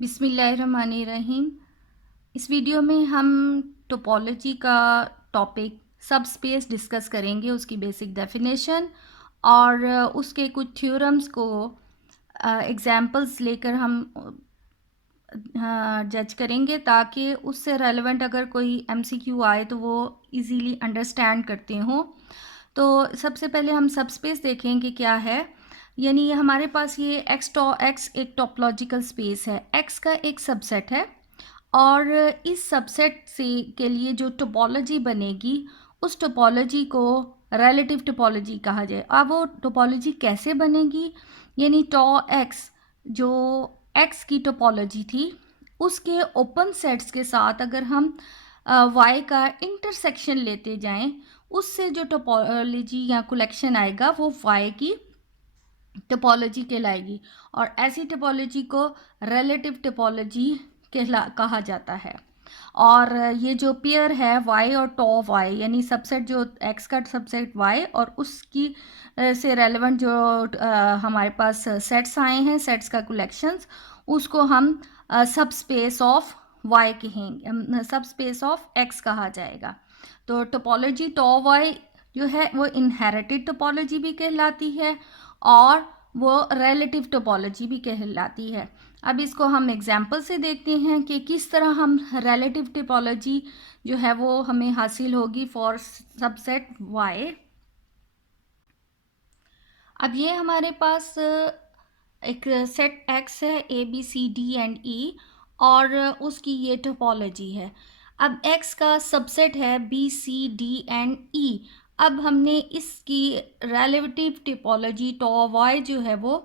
बिस्मिल्लाहिर्रहमानिर्रहीम। इस वीडियो में हम टोपोलॉजी का टॉपिक सब स्पेस डिस्कस करेंगे, उसकी बेसिक डेफिनेशन और उसके कुछ थ्योरम्स को एग्जांपल्स लेकर हम जज करेंगे ताकि उससे रेलेवेंट अगर कोई एमसीक्यू आए तो वो इजीली अंडरस्टैंड करते हों। तो सबसे पहले हम सब स्पेस देखेंगे क्या है। यानी ये हमारे पास ये एक्स एक टॉपोलॉजिकल स्पेस है, एक्स का एक सबसेट है और इस सबसेट से के लिए जो टोपोलॉजी बनेगी उस टोपोलॉजी को रिलेटिव टोपोलॉजी कहा जाए। अब वो टोपोलॉजी कैसे बनेगी, यानी टॉ एक्स जो एक्स की टोपोलॉजी थी उसके ओपन सेट्स के साथ अगर हम वाई का इंटरसेक्शन लेते जाएं, उससे जो टोपोलॉजी या कलेक्शन आएगा वो वाई की टोपोलॉजी कहलाएगी और ऐसी टोपोलॉजी को रिलेटिव टोपोलॉजी कहा जाता है। और ये जो पेयर है y और टॉ y यानी सबसेट जो x का सबसेट y और उसकी से रेलेवेंट जो हमारे पास सेट्स आए हैं, सेट्स का कलेक्शंस, उसको हम सब स्पेस ऑफ y कहेंगे, सब स्पेस ऑफ x कहा जाएगा। तो टोपोलॉजी टॉ y जो है वो इनहेरिटेड टोपोलॉजी भी कहलाती है और वो रिलेटिव टोपोलॉजी भी कहलाती है। अब इसको हम एग्जाम्पल से देखते हैं कि किस तरह हम रिलेटिव टोपोलॉजी जो है वो हमें हासिल होगी फॉर सबसेट y। अब ये हमारे पास एक सेट x है a b c d and e और उसकी ये टोपोलॉजी है। अब x का सबसेट है b c d and e। अब हमने इसकी रिलेटिव टोपोलॉजी टॉ y जो है वो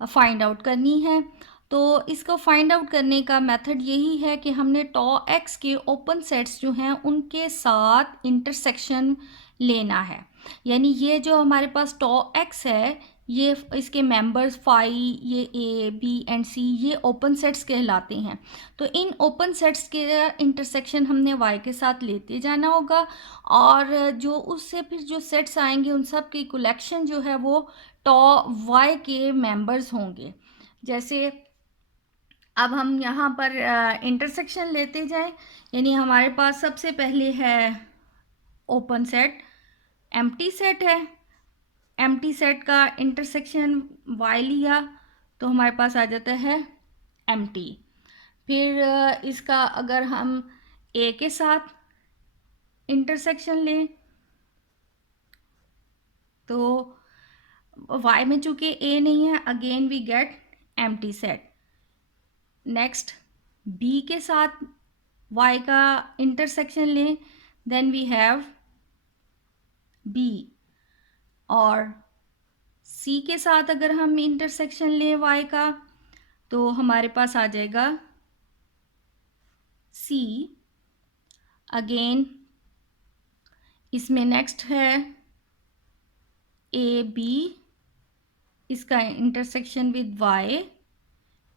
फाइंड आउट करनी है। तो इसको फाइंड आउट करने का मेथड यही है कि हमने टॉ x के ओपन सेट्स जो हैं उनके साथ इंटरसेक्शन लेना है। यानी ये जो हमारे पास टॉ x है, ये इसके मेंबर्स फाई, ये ए बी एंड सी, ये ओपन सेट्स कहलाते हैं। तो इन ओपन सेट्स के इंटरसेक्शन हमने y के साथ लेते जाना होगा और जो उससे फिर जो सेट्स आएंगे उन सब की कलेक्शन जो है वो टॉ y के मेंबर्स होंगे। जैसे अब हम यहाँ पर इंटरसेक्शन लेते जाएं, यानी हमारे पास सबसे पहले है ओपन सेट, एम्प्टी सेट है। एम्प्टी सेट का इंटरसेक्शन y लिया तो हमारे पास आ जाता है एम्प्टी। फिर इसका अगर हम a के साथ इंटरसेक्शन लें तो y में चूंकि a नहीं है, again we get empty set. Next b के साथ y का इंटरसेक्शन लें, देन वी हैव b। और c के साथ अगर हम इंटरसेक्शन लें y का तो हमारे पास आ जाएगा c। अगेन इसमें नेक्स्ट है ए बी, इसका इंटरसेक्शन विद y,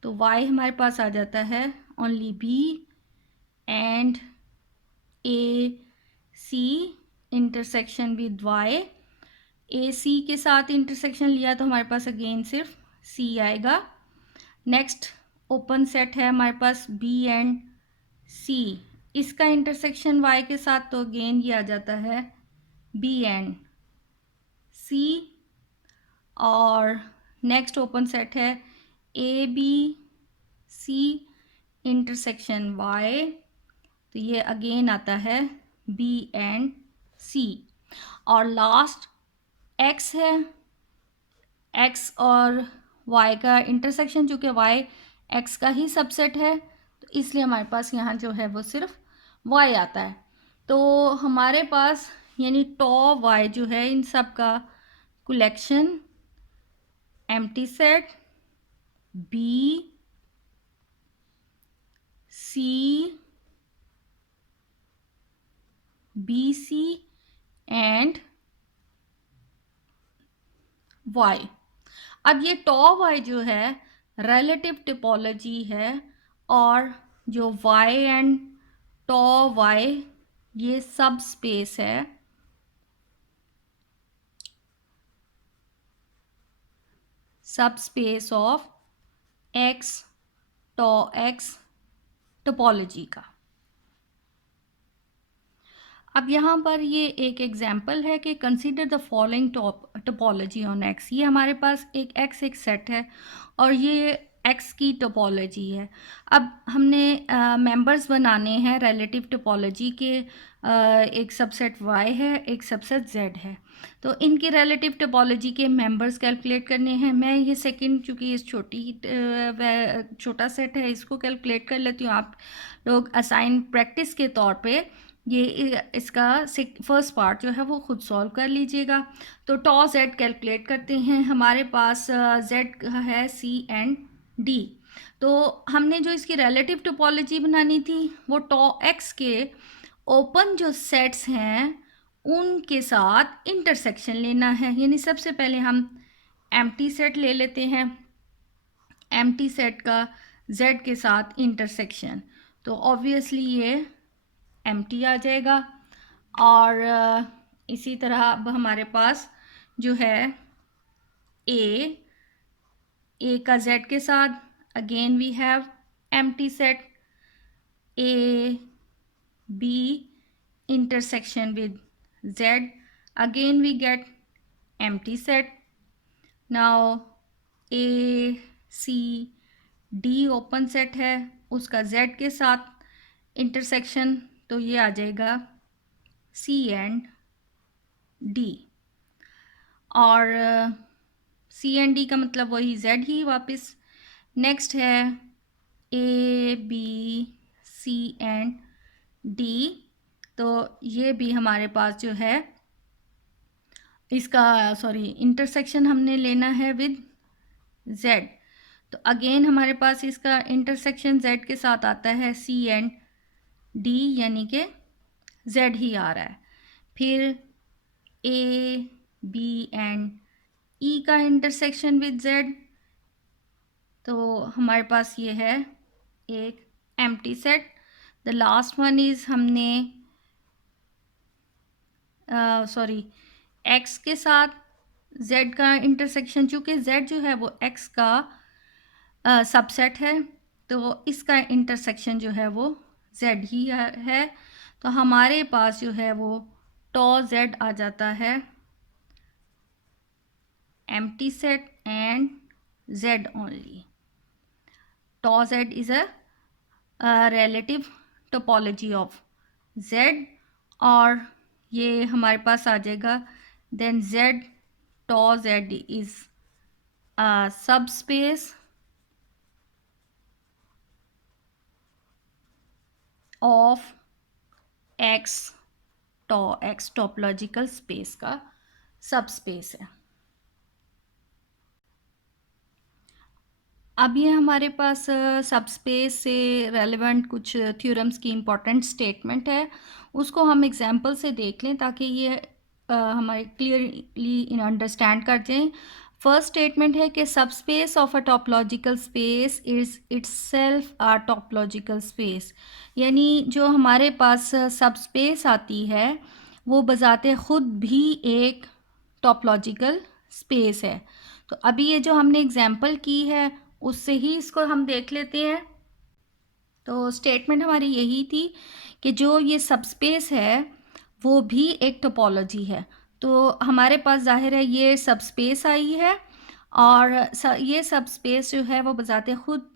तो y हमारे पास आ जाता है only b and A C intersection with y। A C के साथ इंटरसेक्शन लिया तो हमारे पास अगेन सिर्फ c आएगा। नेक्स्ट ओपन सेट है हमारे पास b एंड c, इसका इंटरसेक्शन y के साथ तो अगेन ये आ जाता है b एंड c। और नेक्स्ट ओपन सेट है A B C intersection y, तो ये अगेन आता है b एंड c। और लास्ट x है, x और y का इंटरसेक्शन, चूँकि y x का ही सबसेट है तो इसलिए हमारे पास यहाँ जो है वो सिर्फ y आता है। तो हमारे पास यानी टॉ y जो है इन सब का collection empty set b c B C and y। अब ये टॉ y जो है रिलेटिव टोपोलॉजी है और जो y एंड टॉ y ये सब स्पेस है, सब स्पेस ऑफ x टॉ एक्स टोपोलॉजी का। अब यहाँ पर ये एक एग्जाम्पल है कि consider the following topology on X. ये हमारे पास एक एक्स एक सेट है और ये एक्स की टोपोलॉजी है। अब हमने मेंबर्स बनाने हैं रिलेटिव टोपोलॉजी के। एक सबसेट वाई है, एक सबसेट जेड है, तो इनकी रिलेटिव टोपोलॉजी के मेंबर्स कैलकुलेट करने हैं। मैं ये सेकंड, चूँकि ये छोटा सेट है, इसको कैलकुलेट कर लेती हूँ। आप लोग असाइन प्रैक्टिस के तौर पे ये इसका फर्स्ट पार्ट जो है वो खुद सॉल्व कर लीजिएगा। तो टॉ जेड कैलकुलेट करते हैं। हमारे पास जेड है सी एंड डी। तो हमने जो इसकी रिलेटिव टोपोलॉजी बनानी थी वो टॉ एक्स के ओपन जो सेट्स हैं उनके साथ इंटरसेक्शन लेना है। यानी सबसे पहले हम एम्प्टी सेट ले लेते हैं, एम्प्टी सेट का जेड के साथ इंटरसेक्शन, तो ऑब्वियसली ये एम्प्टी आ जाएगा। और इसी तरह अब हमारे पास जो है ए का जेड के साथ, again we have empty set, A B intersection with z, again we get empty set. Now a c d open set है, उसका z के साथ इंटरसेक्शन, तो ये आ जाएगा c एंड d। और c एंड d का मतलब वही z ही वापस। नेक्स्ट है a b c and d, तो ये भी हमारे पास जो है इसका इंटरसेक्शन हमने लेना है विद z। तो अगेन हमारे पास इसका इंटरसेक्शन z के साथ आता है c एंड d, यानी कि z ही आ रहा है। फिर a b एंड e का इंटरसेक्शन विद z, तो हमारे पास ये है एक empty set. The last one is हमने x के साथ z का इंटरसेक्शन, चूँकि z जो है वो x का सबसेट है, तो इसका इंटरसेक्शन जो है वो z ही है। तो हमारे पास जो है वो टॉ z आ जाता है empty set and z only. Tau z is a relative topology of z, और ये हमारे पास आ जाएगा then z tau z is a subspace of x, tau x topological space का सबस्पेस है। अब ये हमारे पास सबस्पेस से रेलेवेंट कुछ थ्योरम्स की इम्पॉर्टेंट स्टेटमेंट है, उसको हम एग्जांपल से देख लें ताकि ये हमारे क्लियरली अंडरस्टैंड कर जाएं। फर्स्ट स्टेटमेंट है कि subspace of a topological space is itself a topological space. यानी जो हमारे पास सबस्पेस आती है वो बजाते खुद भी एक टोपोलॉजिकल स्पेस है। तो अभी ये जो हमने एग्जांपल की है उससे ही इसको हम देख लेते हैं। तो स्टेटमेंट हमारी यही थी कि जो ये सबस्पेस है वो भी एक टोपोलॉजी है। तो हमारे पास जाहिर है ये सबस्पेस आई है, और ये सबस्पेस जो है वो बजाते खुद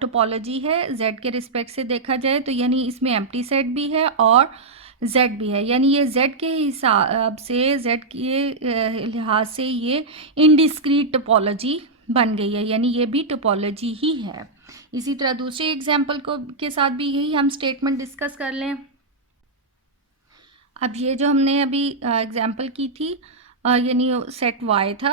टोपोलॉजी है जेड के रिस्पेक्ट से देखा जाए, तो यानी इसमें एम्प्टी सेट भी है और z भी है। यानी ये z के हिसाब से, z के लिहाज से ये इनडिस्क्रीट टोपोलॉजी बन गई है, यानी ये भी टोपोलॉजी ही है। इसी तरह दूसरे एग्जाम्पल के साथ भी यही हम स्टेटमेंट डिस्कस कर लें। अब ये जो हमने अभी एग्जाम्पल की थी, यानी सेट y था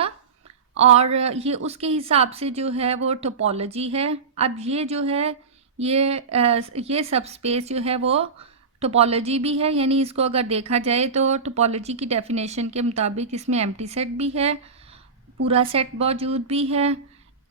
और ये उसके हिसाब से जो है वो टोपोलॉजी है। अब ये जो है ये सबस्पेस जो है वो टोपोलॉजी भी है, यानी इसको अगर देखा जाए तो टोपोलॉजी की डेफिनेशन के मुताबिक इसमें एम्प्टी सेट भी है, पूरा सेट मौजूद भी है।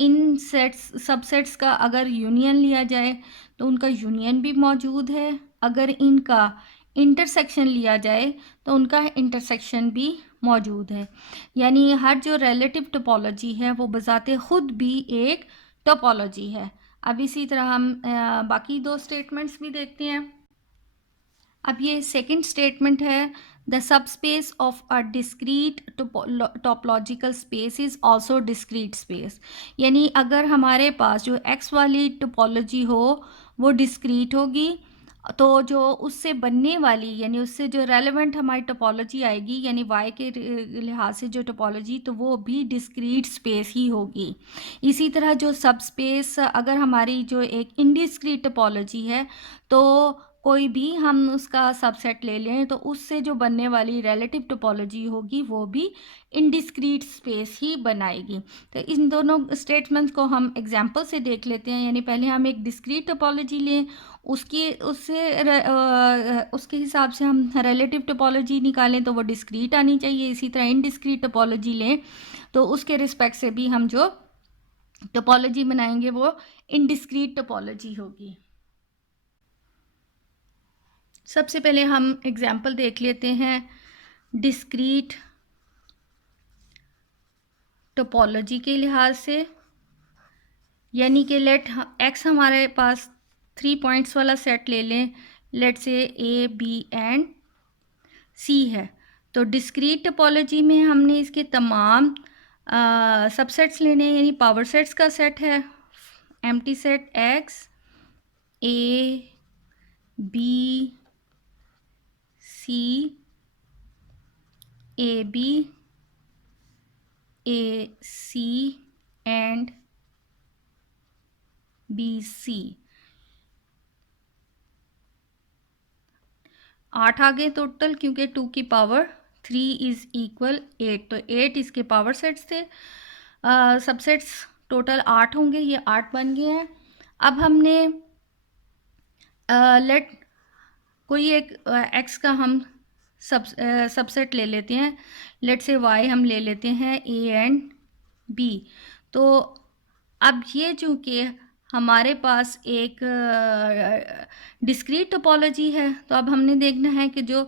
इन सेट्स सबसेट्स का अगर यूनियन लिया जाए तो उनका यूनियन भी मौजूद है, अगर इनका इंटरसेक्शन लिया जाए तो उनका इंटरसेक्शन भी मौजूद है। यानी हर जो रिलेटिव टोपोलॉजी है वो बजाते खुद भी एक टोपोलॉजी है। अब इसी तरह हम बाकी 2 स्टेटमेंट्स भी देखते हैं। अब ये सेकंड स्टेटमेंट है, the subspace of a discrete topological space is also discrete space. यानी अगर हमारे पास जो एक्स वाली टोपोलॉजी हो वो डिस्क्रीट होगी, तो जो उससे बनने वाली यानी उससे जो रेलेवेंट हमारी टोपोलॉजी आएगी यानी वाई के लिहाज से जो टोपोलॉजी, तो वो भी डिस्क्रीट स्पेस ही होगी। इसी तरह जो सब स्पेस अगर हमारी जो एक इनडिस्क्रीट टोपोलॉजी है, तो कोई भी हम उसका सबसेट ले लें तो उससे जो बनने वाली रिलेटिव टोपोलॉजी होगी वो भी इनडिस्क्रीट स्पेस ही बनाएगी। तो इन दोनों स्टेटमेंट्स को हम एग्जांपल से देख लेते हैं। यानी पहले हम एक डिस्क्रीट टोपोलॉजी लें, उसके हिसाब से हम रिलेटिव टोपोलॉजी निकालें तो वो डिस्क्रीट आनी चाहिए। इसी तरह इनडिस्क्रीट टोपोलॉजी लें तो उसके रिस्पेक्ट से भी हम जो टोपोलॉजी बनाएंगे वो इनडिस्क्रीट टोपोलॉजी होगी। सबसे पहले हम एग्जाम्पल देख लेते हैं डिस्क्रीट टोपोलॉजी के लिहाज से। यानी कि लेट एक्स हमारे पास 3 पॉइंट्स वाला सेट ले लें, लेट से ए बी एंड सी है। तो डिस्क्रीट टोपोलॉजी में हमने इसके तमाम सबसेट्स लेने हैं, यानी पावर सेट्स का सेट है empty set X A B C A B A C and B C. 8 आ गए टोटल, क्योंकि 2 की पावर 3 इज इक्वल 8, तो 8 इसके पावर सेट्स थे। सबसेट्स टोटल 8 होंगे, ये 8 बन गए हैं। अब हमने लेट कोई एक एक्स का हम सबसेट ले लेते हैं, लेट से वाई हम ले लेते हैं ए एंड बी। तो अब ये चूँकि हमारे पास एक डिस्क्रीट टोपोलॉजी है, तो अब हमने देखना है कि जो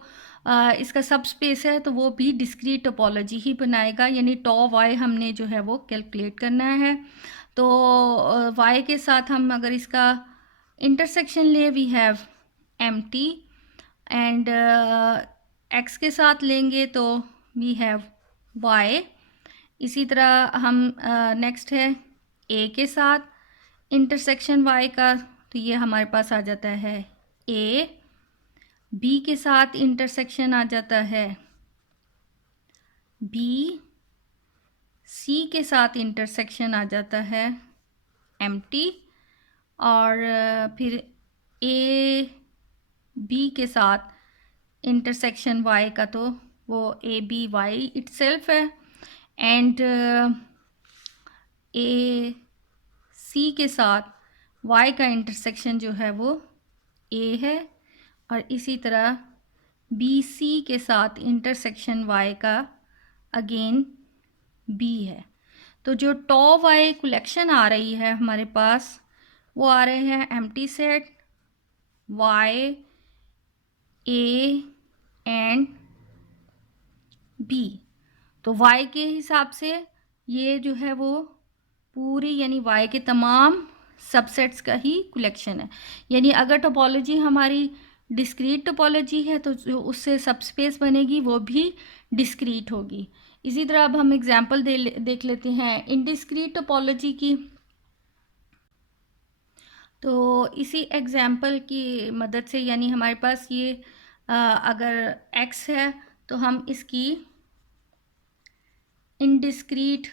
इसका सब स्पेस है तो वो भी डिस्क्रीट टोपोलॉजी ही बनाएगा। यानी टॉ वाई हमने जो है वो कैलकुलेट करना है। तो वाई के साथ हम अगर इसका इंटरसेक्शन ले, we have empty, and X के साथ लेंगे तो वी हैव वाई। इसी तरह हम नेक्स्ट है ए के साथ इंटरसेक्शन वाई का, तो ये हमारे पास आ जाता है ए। बी के साथ इंटरसेक्शन आ जाता है बी। सी के साथ इंटरसेक्शन आ जाता है एम्प्टी, और फिर ए बी के साथ इंटरसेक्शन वाई का तो वो ए बी वाई इटसेल्फ है, एंड ए सी के साथ वाई का इंटरसेक्शन जो है वो ए है, और इसी तरह बी सी के साथ इंटरसेक्शन वाई का अगेन बी है। तो जो टॉ वाई कलेक्शन आ रही है हमारे पास वो आ रहे हैं empty set Y A and B. तो वाई के हिसाब से ये जो है वो पूरी यानी वाई के तमाम सबसेट्स का ही कलेक्शन है। यानी अगर टोपोलॉजी हमारी डिस्क्रीट टोपोलॉजी है तो जो उससे सबस्पेस बनेगी वो भी डिस्क्रीट होगी। इसी तरह अब हम एग्जांपल देख लेते हैं इनडिस्क्रीट टोपोलॉजी की। तो इसी एग्जांपल की मदद से यानी हमारे पास ये अगर x है तो हम इसकी इनडिस्क्रीट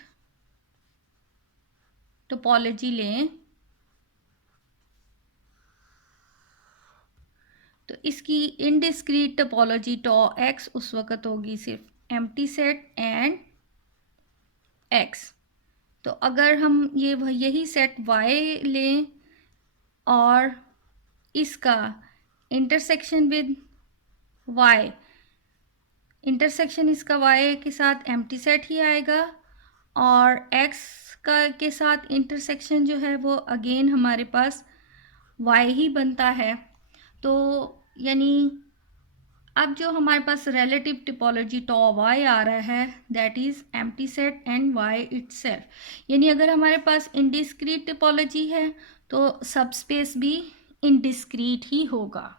टोपोलॉजी लें, तो इसकी इनडिस्क्रीट टोपोलॉजी टॉ x उस वक़्त होगी सिर्फ एम्प्टी सेट एंड x। तो अगर हम यही सेट y लें और इसका इंटरसेक्शन विद y, इंटरसेक्शन इसका y के साथ एम्प्टी सेट ही आएगा, और x का के साथ इंटरसेक्शन जो है वो अगेन हमारे पास y ही बनता है। तो यानी अब जो हमारे पास रिलेटिव टिपोलॉजी टॉ वाई आ रहा है that is empty set and Y itself, यानी अगर हमारे पास इनडिस्क्रीट टिपोलॉजी है तो सब स्पेस भी इनडिस्क्रीट ही होगा।